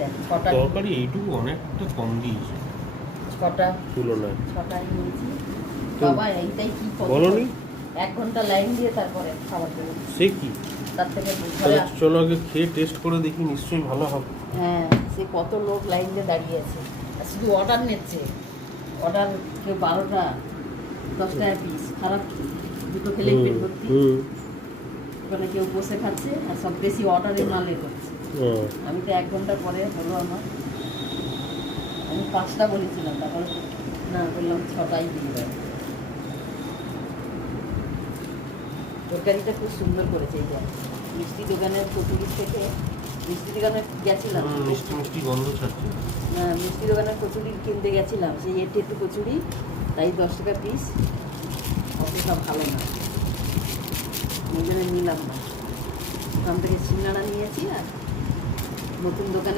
দেখ কটা তরকারি এইটুকু অনেকটা কম দিয়েছে ছটা তুলনায়। ছটায় নিয়েছি তো বাবা, এইটাই কি কত বলোনি? 1 ঘন্টা লাইন দিয়ে তারপরে খাবার দেবো। সে কি? তার থেকে তাহলে ঘরে চলো আগে খেয়ে টেস্ট করে দেখি, নিশ্চয়ই ভালো হবে। হ্যাঁ, সে কত লোক লাইন দিয়ে দাঁড়িয়ে আছে, আর শুধু অর্ডার নিচ্ছে। অর্ডার কেউ 12টা 10 টাকা পিস, খারাপ কি? দুটো খেলেই পেট ভর্তি। ওখানে কেউ বসে খাচ্ছে আর সব বেশি অর্ডারের মালে করছে। আমি তো 1 ঘন্টা পরে হলো আমার, আমি 5টা বলেছিলাম, তারপরে না বললাম 6টাই দিয়ে দেয়। তরকারিটা খুব সুন্দর করেছে। এই যে মিষ্টি দোকানের কচুরির থেকে, মিষ্টি দোকানে গেছিলাম, মিষ্টি মিষ্টি গন্ধ ছাড়ছে। না মিষ্টি দোকানের কচুরি কিনতে গেছিলাম, সেই একটু কচুরি, তাই 10 টাকা পিস, অতটা ভালো না, ওই জন্য নিলাম না। ওখান থেকে সিঙ্গাড়া নিয়েছি, আর নতুন দোকানে